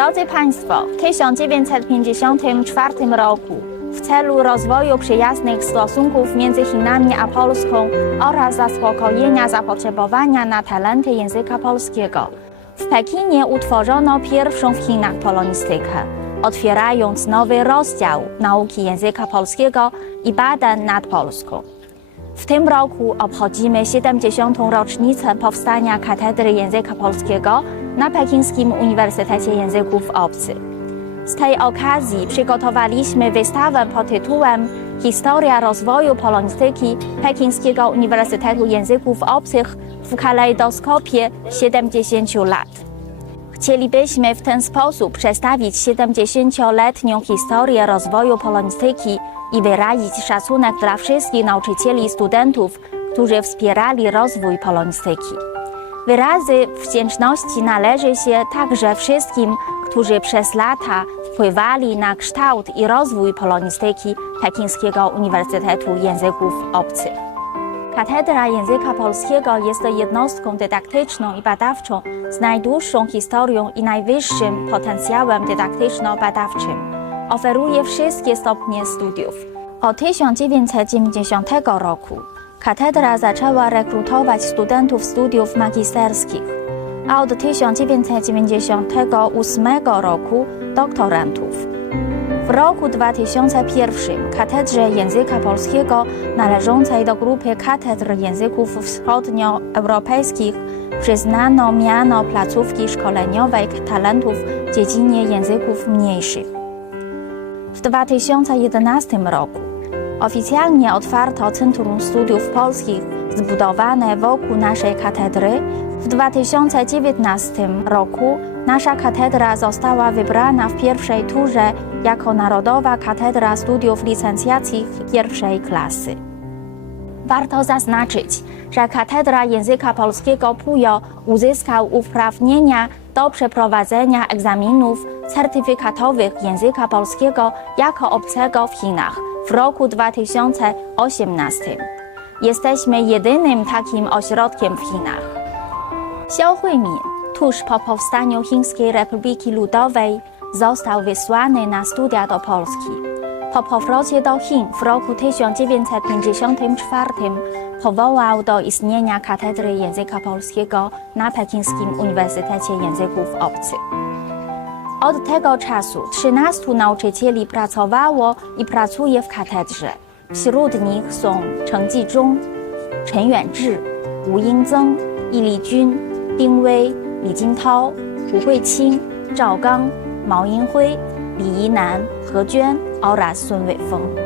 Drodzy Państwo, w 1954 roku w celu rozwoju przyjaznych stosunków między Chinami a Polską oraz zaspokojenia zapotrzebowania na talenty języka polskiego, w Pekinie utworzono pierwszą w Chinach polonistykę, otwierając nowy rozdział nauki języka polskiego i badań nad Polską. W tym roku obchodzimy 70. rocznicę powstania Katedry Języka Polskiego na Pekińskim Uniwersytecie Języków Obcych. Z tej okazji przygotowaliśmy wystawę pod tytułem Historia rozwoju polonistyki Pekińskiego Uniwersytetu Języków Obcych w kalejdoskopie 70 lat. Chcielibyśmy w ten sposób przedstawić 70-letnią historię rozwoju polonistyki i wyrazić szacunek dla wszystkich nauczycieli i studentów, którzy wspierali rozwój polonistyki. Wyrazy wdzięczności należy się także wszystkim, którzy przez lata wpływali na kształt i rozwój polonistyki Pekińskiego Uniwersytetu Języków Obcych. Katedra Języka Polskiego jest jednostką dydaktyczną i badawczą z najdłuższą historią i najwyższym potencjałem dydaktyczno-badawczym. Oferuje wszystkie stopnie studiów. Od 1990 roku katedra zaczęła rekrutować studentów studiów magisterskich, a od 1998 roku doktorantów. W roku 2001 Katedrze Języka Polskiego należącej do grupy katedr języków wschodnioeuropejskich przyznano miano placówki szkoleniowej talentów w dziedzinie języków mniejszych. W 2011 roku oficjalnie otwarto Centrum Studiów Polskich zbudowane wokół naszej katedry. W 2019 roku nasza katedra została wybrana w pierwszej turze jako Narodowa Katedra Studiów Licencjackich pierwszej klasy. Warto zaznaczyć, że Katedra Języka Polskiego PUJO uzyskał uprawnienia do przeprowadzenia egzaminów certyfikatowych języka polskiego jako obcego w Chinach w roku 2018. Jesteśmy jedynym takim ośrodkiem w Chinach. Xiao Huimin tuż po powstaniu Chińskiej Republiki Ludowej został wysłany na studia do Polski. Po powrocie do Chin w roku 1954 powołał do istnienia Katedry Języka Polskiego na Pekińskim Uniwersytecie Języków Obcych. Od tego czasu 13 nauczycieli pracowało i pracuje w katedrze. Wśród nich są Cheng Jizhong, Chen Yuanzhi, Wu Yingzeng, Yi Lijun, Ding Wei, Li Jintao, Hu Huiqing, Zhao Gang, Mao Yinghui, Li Yinan, He Juan oraz Sun Weifeng.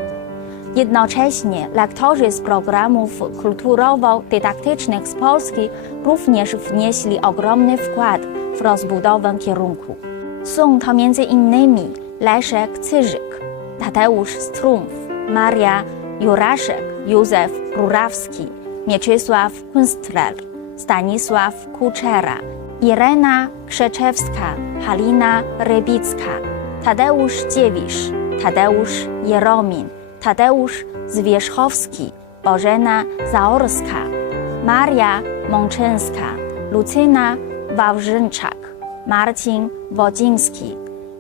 Jednocześnie lektorzy z programów kulturowo-dydaktycznych z Polski również wnieśli ogromny wkład w rozbudowę kierunku. Są to innymi Leszek Cyżyk, Tadeusz Strumf, Maria Juraszek, Józef Rurawski, Mieczysław Kunstler, Stanisław Kuczera, Irena Krzeczewska, Halina Rybicka, Tadeusz Dziewisz, Tadeusz Jeromin, Tadeusz Zwierzchowski, Bożena Zaorska, Maria Mączynska, Lucyna Wawrzynczak, Marcin Wodziński,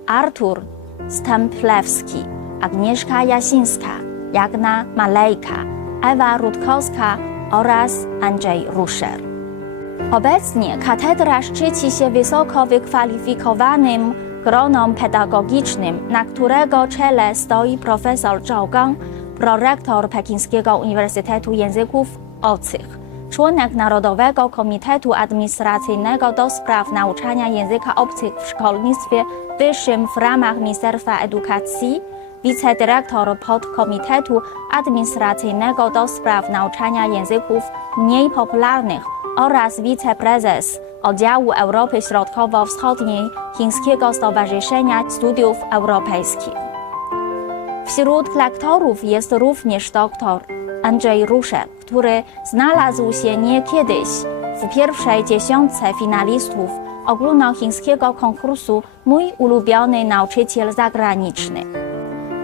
Artur Stemplewski, Agnieszka Jasińska, Jagna Malejka, Ewa Rutkowska oraz Andrzej Ruszer. Obecnie katedra szczyci się wysoko wykwalifikowanym gronom pedagogicznym, na którego czele stoi profesor Zhao Gang, prorektor Pekińskiego Uniwersytetu Języków Obcych, członek Narodowego Komitetu Administracyjnego do spraw nauczania języka obcych w szkolnictwie wyższym w ramach Ministerstwa Edukacji, wicedyrektor podkomitetu administracyjnego do spraw nauczania języków mniej popularnych oraz wiceprezes oddziału Europy Środkowo-Wschodniej Chińskiego Stowarzyszenia Studiów Europejskich. Wśród lektorów jest również doktor Andrzej Ruszer, który znalazł się nie kiedyś w pierwszej dziesiątce finalistów ogólnochińskiego konkursu Mój ulubiony nauczyciel zagraniczny.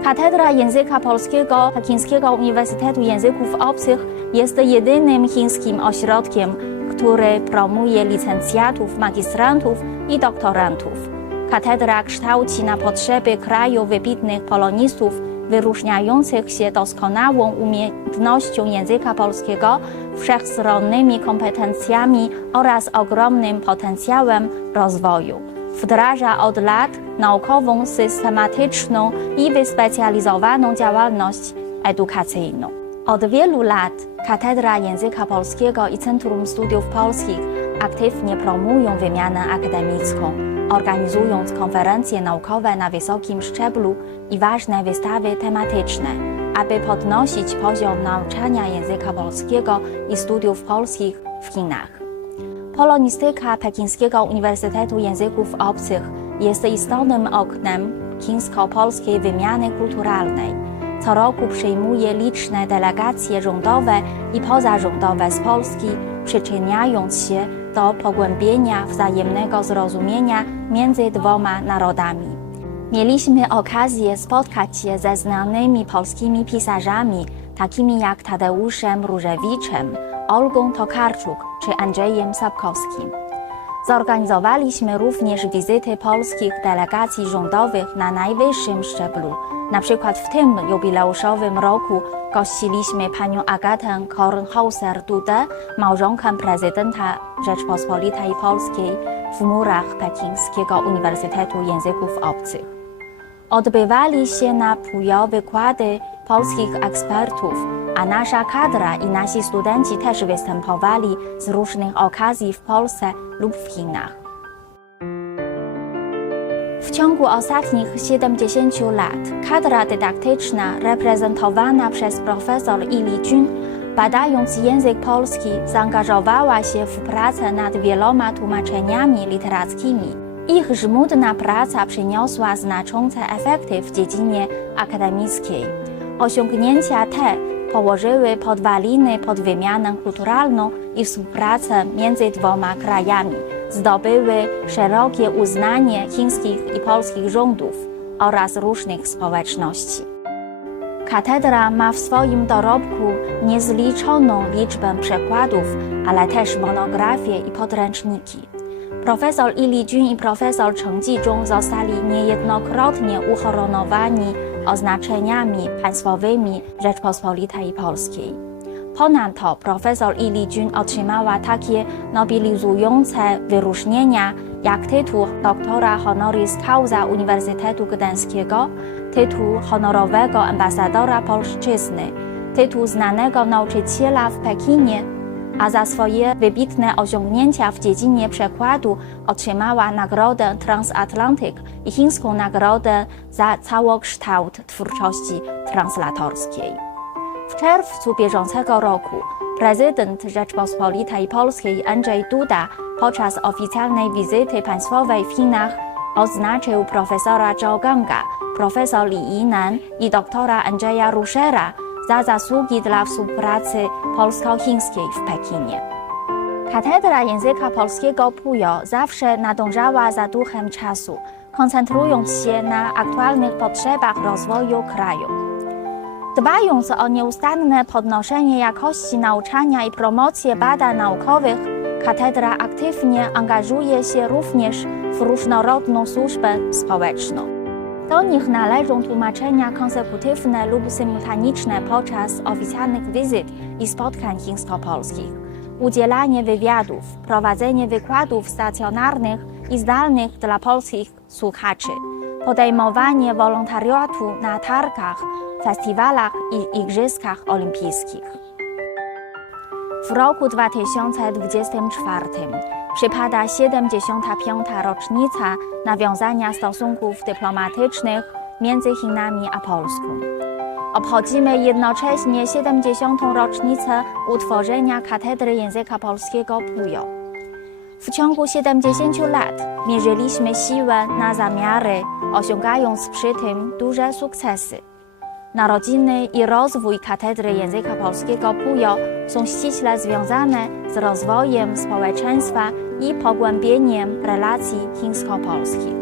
Katedra Języka Polskiego Pekińskiego Uniwersytetu Języków Obcych jest jedynym chińskim ośrodkiem, który promuje licencjatów, magistrantów i doktorantów. Katedra kształci na potrzeby kraju wybitnych polonistów, wyróżniających się doskonałą umiejętnością języka polskiego, wszechstronnymi kompetencjami oraz ogromnym potencjałem rozwoju. Wdraża od lat naukową, systematyczną i wyspecjalizowaną działalność edukacyjną. Od wielu lat Katedra Języka Polskiego i Centrum Studiów Polskich aktywnie promują wymianę akademicką, organizując konferencje naukowe na wysokim szczeblu i ważne wystawy tematyczne, aby podnosić poziom nauczania języka polskiego i studiów polskich w Chinach. Polonistyka Pekińskiego Uniwersytetu Języków Obcych jest istotnym oknem chińsko-polskiej wymiany kulturalnej. Co roku przyjmuje liczne delegacje rządowe i pozarządowe z Polski, przyczyniając się do pogłębienia wzajemnego zrozumienia między dwoma narodami. Mieliśmy okazję spotkać się ze znanymi polskimi pisarzami, takimi jak Tadeuszem Różewiczem, Olgą Tokarczuk czy Andrzejem Sapkowskim. Zorganizowaliśmy również wizyty polskich delegacji rządowych na najwyższym szczeblu. Na przykład w tym jubileuszowym roku gościliśmy panią Agatę Kornhauser-Dudę, małżonkę prezydenta Rzeczpospolitej Polskiej w murach Pekińskiego Uniwersytetu Języków Obcych. Odbywali się na Pujo wykłady polskich ekspertów, a nasza kadra i nasi studenci też występowali z różnych okazji w Polsce lub w Chinach. W ciągu ostatnich 70 lat kadra dydaktyczna reprezentowana przez profesor Ili Jun, badając język polski, zaangażowała się w pracę nad wieloma tłumaczeniami literackimi. Ich żmudna praca przyniosła znaczące efekty w dziedzinie akademickiej. Osiągnięcia te położyły podwaliny pod wymianę kulturalną i współpracę między dwoma krajami. Zdobyły szerokie uznanie chińskich i polskich rządów oraz różnych społeczności. Katedra ma w swoim dorobku niezliczoną liczbę przekładów, ale też monografie i podręczniki. Profesor Ili Jun i profesor Cheng Jizhong zostali niejednokrotnie uhonorowani oznaczeniami państwowymi Rzeczpospolitej Polskiej. Ponadto profesor Ili Jun otrzymała takie nobilizujące wyróżnienia jak tytuł doktora honoris causa Uniwersytetu Gdańskiego, tytuł honorowego ambasadora polszczyzny, tytuł znanego nauczyciela w Pekinie, a za swoje wybitne osiągnięcia w dziedzinie przekładu otrzymała Nagrodę Transatlantyk i chińską nagrodę za całokształt twórczości translatorskiej. W czerwcu bieżącego roku prezydent Rzeczpospolitej Polskiej Andrzej Duda podczas oficjalnej wizyty państwowej w Chinach oznaczył profesora Zhao Ganga, profesor Li Yinan i doktora Andrzeja Ruszera za zasługi dla współpracy polsko-chińskiej w Pekinie. Katedra języka polskiego Pujo zawsze nadążała za duchem czasu, koncentrując się na aktualnych potrzebach rozwoju kraju. Dbając o nieustanne podnoszenie jakości nauczania i promocję badań naukowych, katedra aktywnie angażuje się również w różnorodną służbę społeczną. Do nich należą tłumaczenia konsekutywne lub symultaniczne podczas oficjalnych wizyt i spotkań chińsko-polskich, udzielanie wywiadów, prowadzenie wykładów stacjonarnych i zdalnych dla polskich słuchaczy, podejmowanie wolontariatu na targach, festiwalach i igrzyskach olimpijskich. W roku 2024 przypada 75. rocznica nawiązania stosunków dyplomatycznych między Chinami a Polską. Obchodzimy jednocześnie 70. rocznicę utworzenia Katedry Języka Polskiego Pujo. W ciągu 70 lat mierzyliśmy siłę na zamiary, osiągając przy tym duże sukcesy. Narodziny i rozwój Katedry Języka Polskiego Pujo są ściśle związane z rozwojem społeczeństwa i pogłębieniem relacji chińsko-polskich.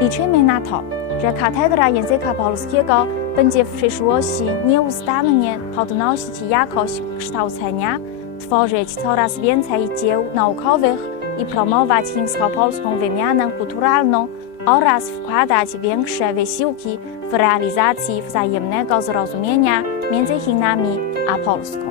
Liczymy na to, że Katedra Języka Polskiego będzie w przyszłości nieustannie podnosić jakość kształcenia, tworzyć coraz więcej dzieł naukowych i promować chińsko-polską wymianę kulturalną oraz wkładać większe wysiłki w realizacji wzajemnego zrozumienia między Chinami a Polską.